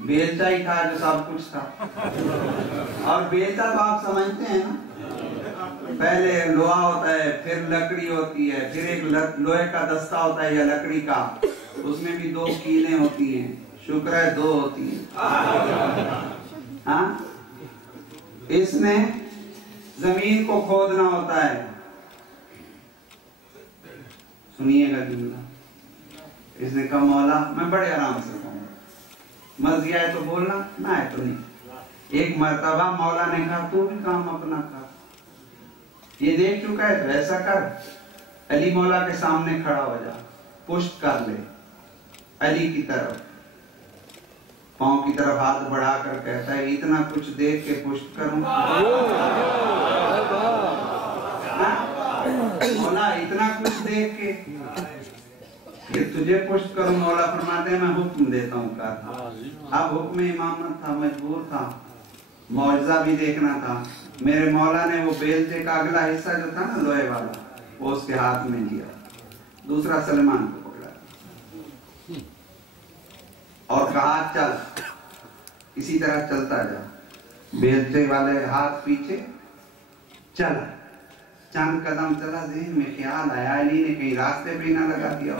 बेलचा ही था जो सब कुछ था। और बेलचा तो आप समझते हैं ना, पहले लोहा होता है, फिर लकड़ी होती है, फिर एक लोहे का दस्ता होता है या लकड़ी का, उसमें भी 2 कीलें होती हैं, शुक्र है 2 होती हैं। हाँ, इसने जमीन को खोदना होता है। सुनिएगा जुमला, इसने कहा मौला, मैं बड़े आराम से कहूँगा, मर्जी आए तो बोलना, ना आए तो नहीं। एक मर्तबा मौला ने कहा तू भी काम अपना कर, ये देख चुका है तो ऐसा कर, अली मौला के सामने खड़ा हो जा, पुष्ट कर ले अली की तरफ, पांव की तरफ हाथ बढ़ाकर कहता है इतना कुछ देख के पुष्ट करूं? मौला इतना कुछ देख के फिर तुझे पुष्ट करूं? मौला फरमाते हैं मैं हुक्म देता हूं कर। अब हुक्म इमामत था, मजबूर था, मौजज़ा भी देखना था। मेरे मौला ने वो बेलचे का अगला हिस्सा जो था ना लोहे वाला, वो उसके हाथ में लिया, दूसरा सलमान को पकड़ा और कहा चल, इसी तरह चलता जा। बेलचे वाले हाथ पीछे चला, चंद कदम चला, ज़हन में ख्याल आया अली ने कहीं रास्ते पे ना लगा दिया।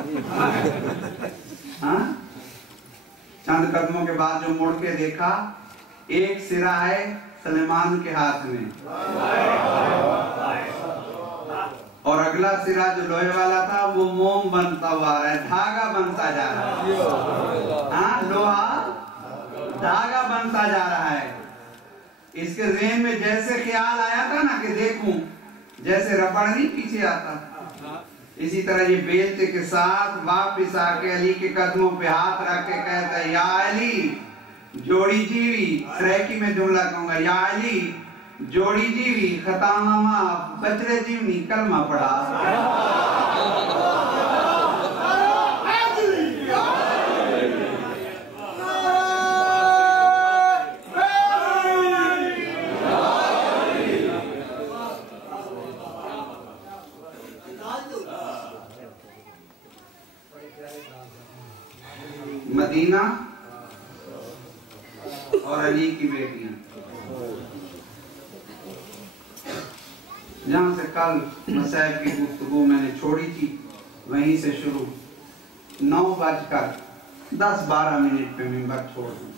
हाँ, चंद कदमों के बाद जो मुड़ के देखा, एक सिरा है सलेमान के हाथ में और अगला सिरा जो लोहे वाला था वो मोम बनता हुआ आ रहा है, धागा बनता जा रहा है। हाँ, लोहा धागा बनता जा रहा है। इसके ज़हन में जैसे ख्याल आया था ना कि देखूं, जैसे रबड़ नहीं पीछे आता, इसी तरह ये बेलचे के साथ वापिस आके अली के कदमों पे हाथ रख के कहता है या अली जोड़ी जीवी, सराइकी में जुमला कहूंगा, या अली जोड़ी जीवी खतामा माफ बचरे जीवनी कलमा पढ़ा। मदीना और अली की बेटियां, जहां से कल मसाइब की गुफ्तगू मैंने छोड़ी थी वहीं से शुरू 9:10-12 पे मिंबर छोड़ दूं।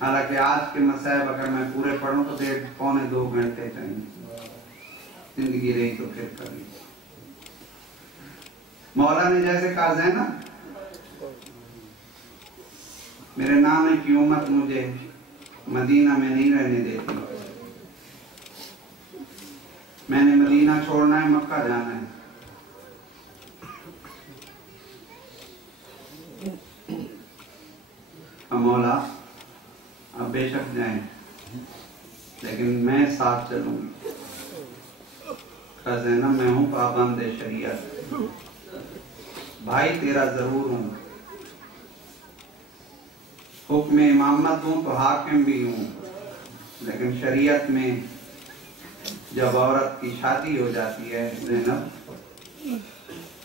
हालांकि आज के मसाइब अगर मैं पूरे पढ़ूं तो 1.5-2 घंटे चाहिए, जिंदगी रही तो फिर कभी। मौला ने जैसे कहा ज़ैनब, मेरे नाने की उम्मत मुझे मदीना में नहीं रहने देती, मैंने मदीना छोड़ना है, मक्का जाना है। मौला अब बेशक जाएं, लेकिन मैं साथ चलूंगी। ज़ैनब मैं हूँ पाबंद शरीयत, भाई तेरा जरूर हूँ, हुक्म इमामत हूँ तो हाकिम भी हूँ, लेकिन शरीयत में जब औरत की शादी हो जाती है ज़ैनब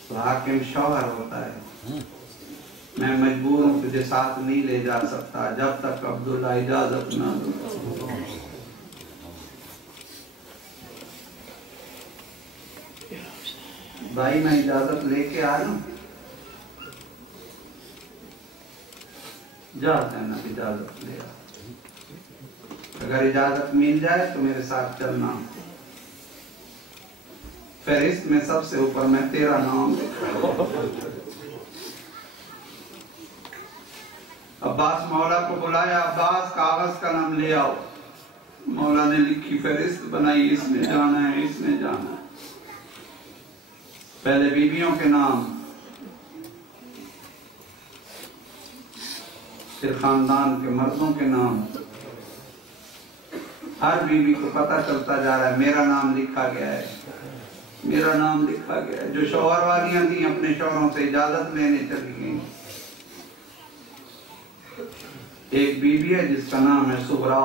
तो हाकिम शौहर होता है। मैं मजबूर हूँ, तुझे साथ नहीं ले जा सकता जब तक अब्दुल्ला इजाजत ना दो। भाई मैं इजाजत लेके आ रहा हूँ, जा ज़ैनब इजाजत ले आ, अगर इजाजत मिल जाए तो मेरे साथ चलना, फहरिस्त में सबसे ऊपर मैं तेरा नाम लिखूंगा। अब्बास मौला को बुलाया, अब्बास कागज कलम ले आओ। मौला ने लिखी फहरिस्त बनाई, इसमें जाना है, इसमें जाना है। पहले बीवियों के नाम, फिर खानदान के मर्दों के नाम। हर बीवी को पता चलता जा रहा है मेरा नाम लिखा गया है, मेरा नाम लिखा गया है। जो शौहर वालियां थी अपने शौहरों से इजाजत लेने चली गई। एक बीवी है जिसका नाम है सुहरा,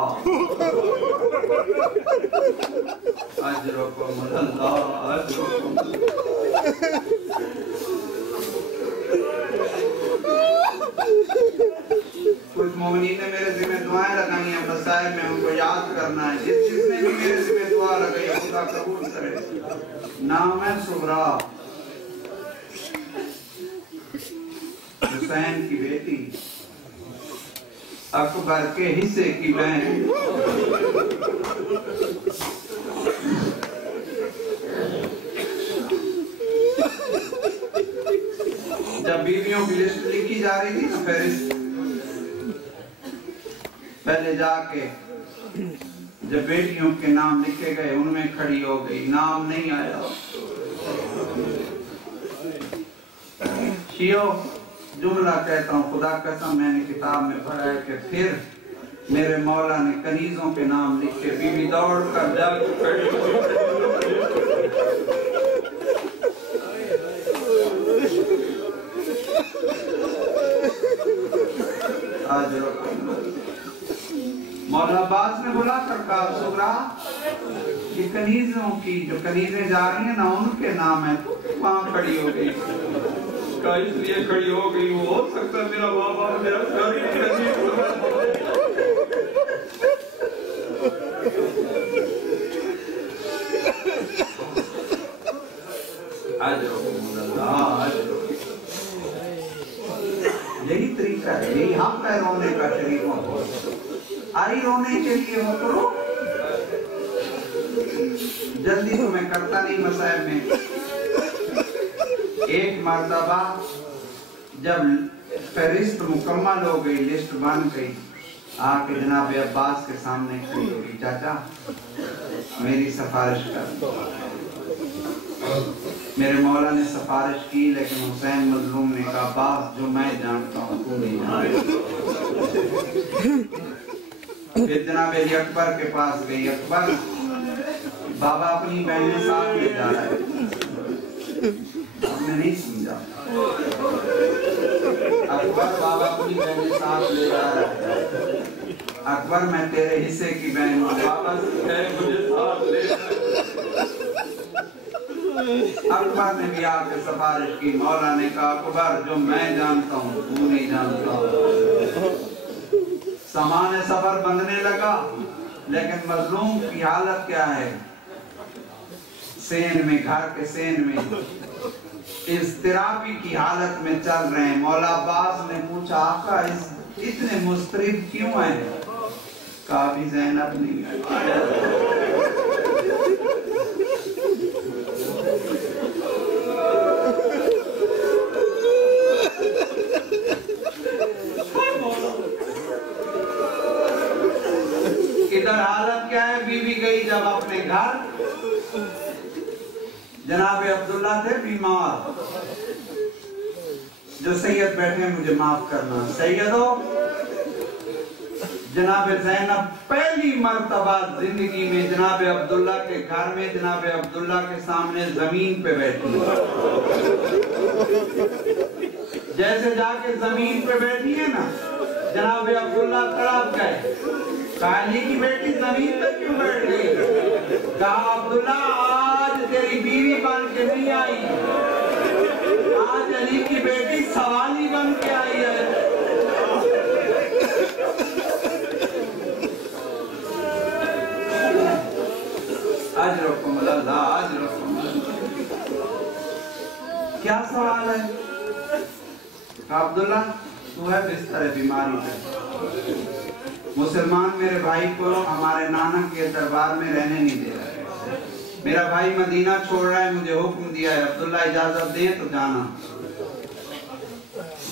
कुछ मोमिनीन ने मेरे ज़िम्मे दुआएं लगाई हैं, मसाइब में उनको याद करना है। जिसने भी मेरे ज़िम्मे दुआ लगाई है खुदा कबूल करे। नाम है सुगरा, हुसैन की बेटी, अकबर के हिस्से की बहन। जब बीवियों की लिस्ट लिखी जा रही थी ना, फिर पहले जाके जब बेटियों के नाम लिखे गए उनमें खड़ी हो गई, नाम नहीं आया। शियो जुमला कहता हूँ, खुदा कसम मैंने किताब में पढ़ा है कि फिर मेरे मौला ने कनीजों के नाम लिखे। बीवी दौड़ कर जाकर खड़ी आज मौला अब्बास ने बुला कर कहा, सुगरा ये कनीजों की जो कनीजें जा रही हैं ना उनके नाम है, तो वहां खड़ी हो गई। का इसलिए खड़ी हो गई, वो हो सकता मेरा बाबा मेरा यही तरीका है, यही हम है रोने का। शरीरों को आई रोने के लिए हो करो, जल्दी तो मैं करता नहीं मसाइब में। एक मर्तबा जब फहरिस्त मुकम्मल हो गई, लिस्ट बन गई, आके जनाब अब्बास के सामने खड़ी हो गई, चाचा मेरी सिफारिश कर। मेरे मौला ने सिफारिश की, लेकिन हुसैन मजलूम ने कहा, अब्बास जो मैं जानता हूँ तू नहीं जानता। फिर जनाब अकबर के पास गई। अकबर बाबा अपनी बहनें साथ ले जा रहा है, आपने नहीं समझा। अकबर बाबा अपनी बहनें साथ ले जा रहा है। अकबर मैं तेरे हिस्से की बहन हूँ, बाबा मुझे साथ ले। अकबर ने भी आके सिफारिश की। मौला ने कहा, अकबर जो मैं जानता हूँ तू नहीं जानता। सामान सफर बंधने लगा, लेकिन मजलूम की हालत क्या है? सेन में, घर के सेन में इज़्तिराबी की हालत में चल रहे हैं। मौला अब्बास ने पूछा, आका इतने मुस्तरिब क्यों हैं? कहा भी ज़ैनब नहीं है। इधर हालत क्या है? बीवी गई जब अपने घर, जनाब अब्दुल्ला थे बीमार। जो सैयद बैठे मुझे माफ करना, सैयदो जनाब ज़ैनब पहली मर्तबा जिंदगी में जनाब अब्दुल्ला के घर में, जनाब अब्दुल्ला के सामने जमीन पे बैठी। जैसे जाके जमीन पे बैठी है ना, जनाब अब्दुल्ला तड़प गए। अली की बेटी जमीन पे क्यों बैठ गई? कहा, अब्दुल्ला आज तेरी बीवी बन के नहीं आई, आज अली की बेटी सवाली बन के आई है। आज रखो मल्ला, आज रखो। क्या सवाल है? अब्दुल्ला तू है बिस्तर बीमारी पे, मुसलमान मेरे भाई को हमारे नाना के दरबार में रहने नहीं दे रहा है। मेरा भाई मदीना छोड़ रहा है, मुझे हुक्म दिया है, अब्दुल्ला इजाजत दे तो जाना,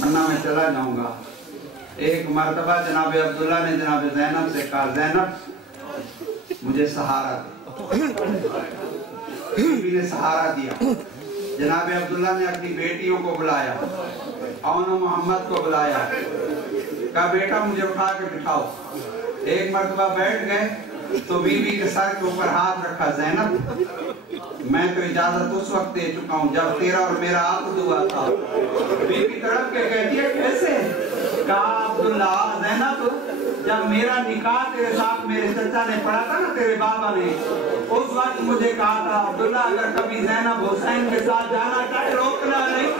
वरना मैं चला जाऊंगा। एक मर्तबा जनाब अब्दुल्ला ने जनाब ज़ैनब से कहा, ज़ैनब मुझे सहारा दे। बीवी ने सहारा दिया। जनाब अब्दुल्ला ने अपनी बेटियों को बुलाया, औनो मोहम्मद को बुलाया, कहा बेटा मुझे उठा के बिठाओ। एक मर्तबा बैठ गए तो बीवी के सर के ऊपर हाथ रखा, ज़ैनब मैं तो इजाजत उस वक्त दे चुका हूँ जब तेरा और मेरा अक़्द हुआ था। बीवी तड़प के कहती है, कैसे? कहा, अब्दुल्ला ज़ैनब जब मेरा निकाह तेरे साथ मेरे चचा ने पढ़ा था ना, तेरे बाबा ने, उस वक्त मुझे कहा था, अब्दुल्ला अगर कभी ज़ैनब हुसैन के साथ जाना चाहे रोकना नहीं।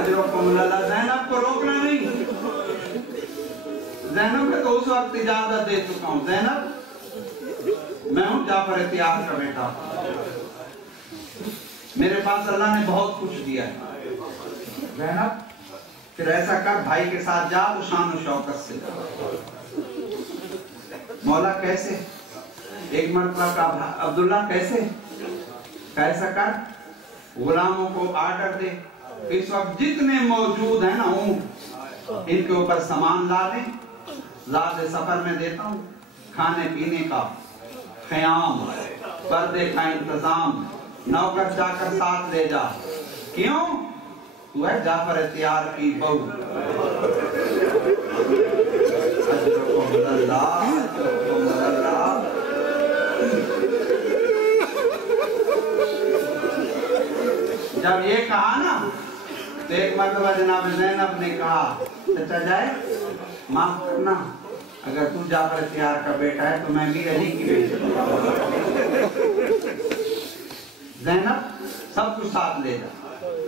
अजरकुमुल्लाह, ज़ैनब को रोकना नहीं। ज़ैनब को तो उस वक्त इजाजत दे चुका हूँ। ज़ैनब, मैं हूँ जाफर इत्तियार का बेटा, मेरे पास अल्लाह ने बहुत कुछ दिया है। ज़ैनब, फिर ऐसा कर, भाई के साथ जा तो शान और शौकत से। मौला कैसे? एक मरतबा का अब्दुल्ला कैसे? कैसा कर, गुलामों को आर्डर दे, इस वक्त जितने मौजूद है ना ऊंट, इनके ऊपर सामान ला दे, लादे सफर में देता हूँ, खाने पीने का ख्याम, पर्दे का इंतजाम, नौकर जाकर साथ ले जा। क्यों? तू है जाफर इत्तियार की बहू। जब ये कहा ना तो एक मरतबा जनाब ज़ैनब ने कहा, चचा जाए, माफ करना, अगर तू जाफर इत्तियार का बेटा है तो मैं भी अली की बेटी। ज़ैनब, सब कुछ साथ ले जा।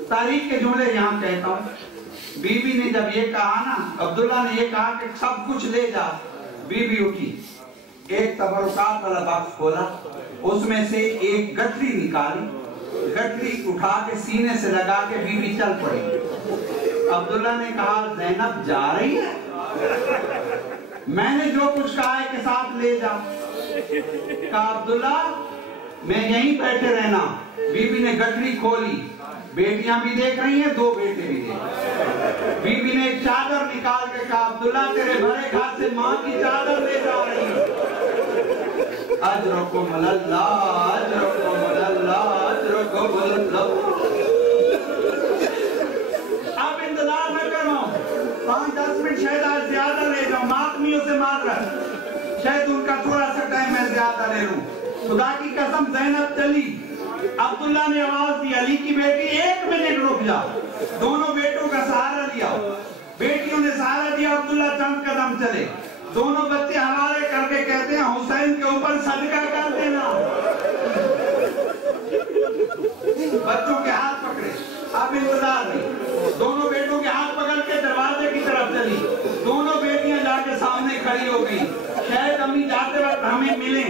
तारीख के जुमले यहाँ कहता हूँ, बीबी ने जब ये कहा ना, अब्दुल्ला ने ये कहा कि सब कुछ ले जा, बीबी उठी, एक तबरुकात वाला बॉक्स खोला, उसमें से एक गठरी निकाली, गठरी उठा के सीने से लगा के बीबी चल पड़ी। अब्दुल्ला ने कहा, ज़ैनब जा रही है? मैंने जो कुछ कहा है के साथ ले जा। कहा, अब्दुल्ला मैं यहीं बैठे रहना। बीबी ने गठरी खोली, बेटियां भी देख रही हैं, दो बेटे भी देख। बीबी ने एक चादर निकाल के कहा, अब्दुल्ला तेरे भरे घर से माँ की चादर ले जा रही है। अजरकुमुल्लाह, अजरकुमुल्लाह, अजरकुमुल्लाह। अब इंतजार न करो, 5-10 मिनट शायद आज ज्यादा ले जाओ, मातमियों से मार रहा, शायद उनका थोड़ा सा टाइम मैं ज्यादा ले लूं। खुदा की कसम ज़ैनब चली। अब्दुल्ला ने आवाज दी, अली की बेटी 1 मिनट रुक जा। दोनों बेटों का सहारा लिया, बेटियों ने सहारा दिया, अब्दुल्ला चंद कदम चले। दोनों बच्चे हवाले करके कहते हैं, हुसैन के ऊपर सदका कर देना। बच्चों के हाथ पकड़े, अब इंतजार नहीं। दोनों बेटों के हाथ पकड़ के दरवाजे की तरफ चली। दोनों बेटियां जाके सामने खड़ी हो गई। शायद अम्मी जाते वक्त हमें मिले,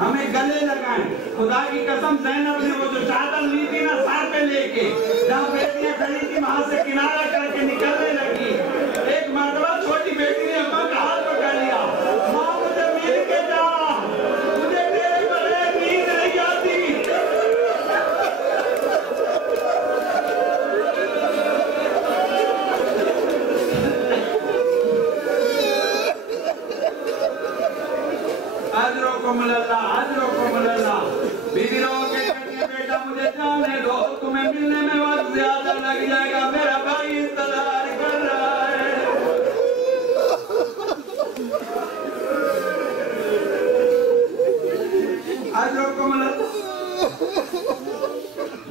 हमें गले लगाएं। खुदा की कसम, ज़ैनब ने वो जो चादर ली थी ना सर पे लेके, जब बेटियां खड़ी थी वहां से किनारा करके निकलने लगी, एक मरतबा छोटी बेटी ने अम्मा का हाथ पकड़ लिया, माँ मुझे मिल के जा, मुझे तेरे बगैर नींद नहीं आती। अजरकुमुल्लाह, अजरकुमुल्लाह। बीबी रो के कहती है, बेटा मुझे जाने दो, तुम्हें मिलने में वक्त ज्यादा लग जाएगा, मेरा भाई इंतजार कर रहा है। अजरकुमुल्लाह,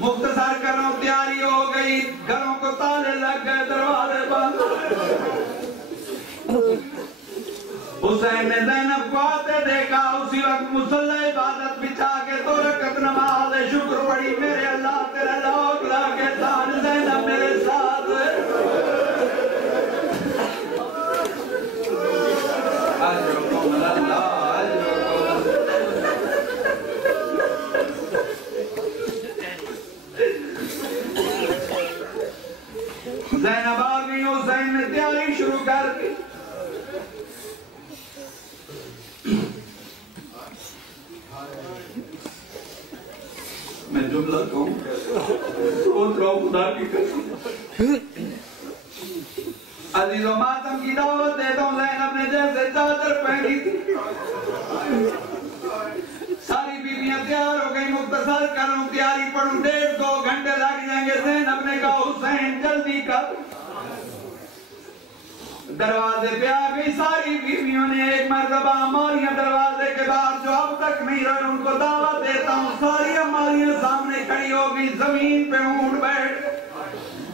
मुख्तसर कर रहा हूं, तैयारी हो गई, घरों को ताले लग गए, दरवाजे बंद। हुसैन ने ज़ैनब को आते देखा, उसी वक्त मुसल्ला इबादत बिछा के 2 रकअत नमाज शुक्र पड़ी, मेरे अल्लाह तेरा लाख लाख एहसान, ज़ैनब मेरे साथ। अजरकुमुल्लाह, ज़ैनब आ गई, हुसैन ने तैयारी शुरू कर दी। मैं जुमला कहूं, सोच रहा हूं खुदा की कसम। अजीजों, मातम की दावत देता हूं। ज़ैनब ने जैसे चादर पहनी थी, सारी बीवियां तैयार हो गई। मुख्तसर करूं, तैयारी पढ़ूं, 1.5-2 घंटे लग जाएंगे। ज़ैनब ने कहा, हुसैन जल्दी कर। दरवाजे पे आ गई सारी बीवियों ने। एक मरतबा अम्मारियां दरवाजे के बाहर जो अब तक नहीं रहे, उनको दावत देता हूँ। सारी अम्मारियां सामने खड़ी हो गई, जमीन पे ऊंट बैठ।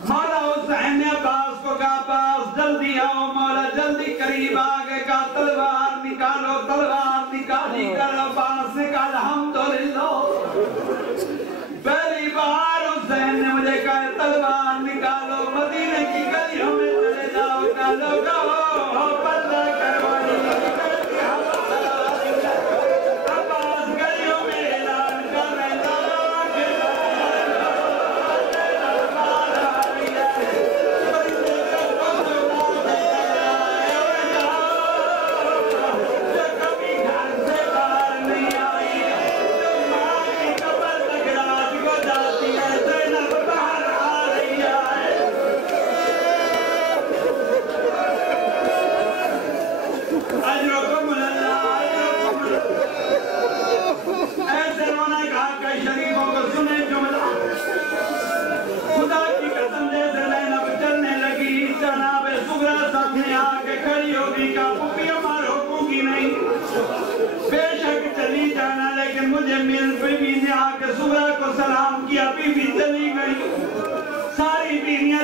मौला हुसैन ने अब्बास को कहा, अब्बास जल्दी आओ। मौला जल्दी करीब आ गए, कहा तलवार निकालो। तलवार निकाली कर अब्बास ने कहा, अल्हम्दुलिल्लाह, पहली बार हुसैन ने मुझे कहा तलवार निकालो। मदीने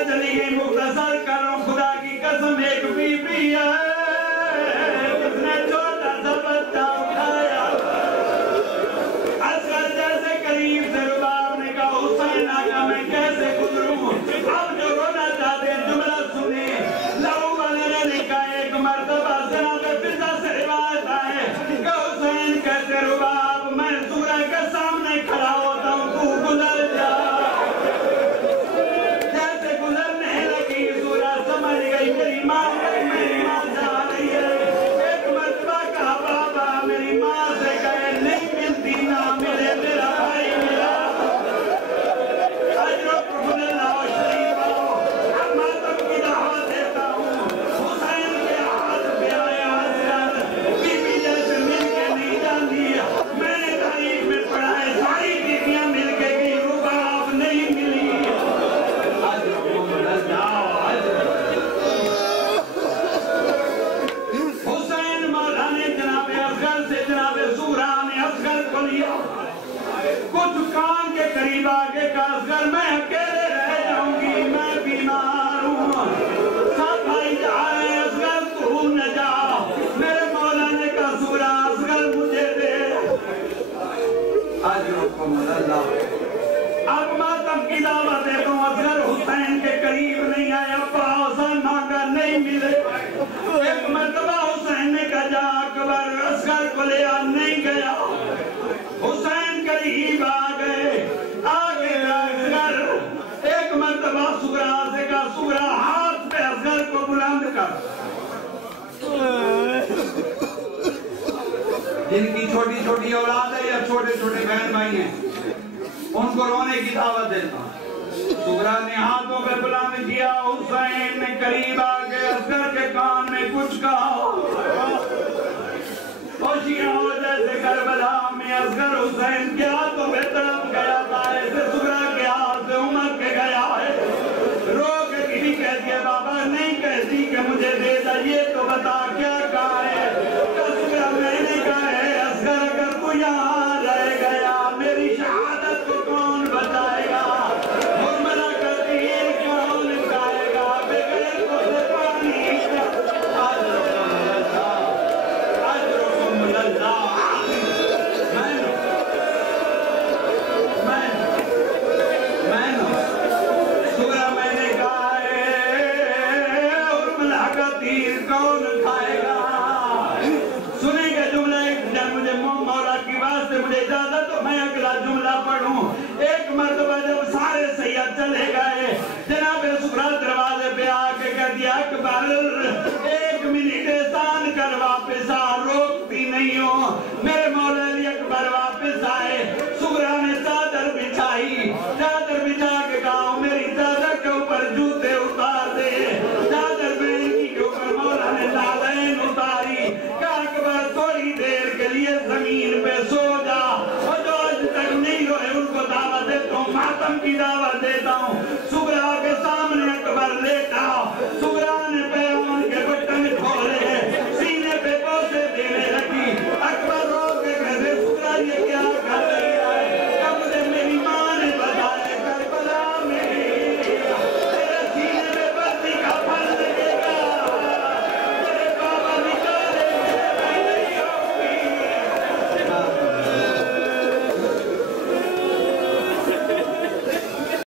चली गई। मुख्तसर करो खुदा की कसम एक बीबी है उसने छोटा सा बच्चा उठाया। असगर जैसे करीब से रुबाब ने कहा हुसैन आका मैं कैसे गुजरूं। अब जो रोना चाहते जुमला सुने। लहू वाले ने लिखा एक मर्तबा जनाब फिजा से रिवायत है कि हुसैन कहते रुबाब मैं सूरज के सामने खड़ा होता हूँ तू गुजर जा। जैसे गुजरने लगी सूरज समझ गई मेरी माँ जा रही है। एक मर्तबा कहा बाबा मेरी माँ से कहे नहीं मिलती ना मिले मेरा भाई मिला। कुछ काम के करीब आगे का असगर मैं अकेले रह जाऊंगी मैं बीमार हूँ। सब भाई जा रहे असगर तू न जा। मेरे मौला ने कहा सूरा असगर मुझे दे। अब मातम की दावत दे दूं असगर हुसैन के करीब नहीं आया। पासा मांगा नहीं मिले। एक मर्तबा हुसैन ने कहा जा अकबर असगर को ले आ नहीं गया। हुसैन करीब आ गए आगे असगर एक मर्तबा सूरा से का सूरा हाथ पे असगर को बुलंद कर। जिनकी छोटी छोटी औलाद है या छोटे छोटे बहन भाई हैं उनको रोने की दावत देता। सूरा ने हाथों पे बुलंद किया। हुसैन ने करीब आके असगर के कान में कुछ कहा। खुशियां जैसे करबला में असगर हुसैन के हाथों में तरफ गया था ऐसे सूरा के हाथ से उमर के गया है। रो के भी कह दिया बाबा नहीं कहती कि मुझे दे दा ये तो बता क्या कहा है। सूरा मैंने कहा है असगर अगर तू यहाँ रह गया मेरी शहादत को कौन बताएगा। मुर्मरा का तीर कौन खाएगा बगैर कोई पानी कौन खाएगा। सुनेंगे जुमला एक मुझे मौला की बात से मुझे इजाजत तो मैं अगला जुमला पढ़ूं। एक मर्तबा जब सारे सैयद चले गए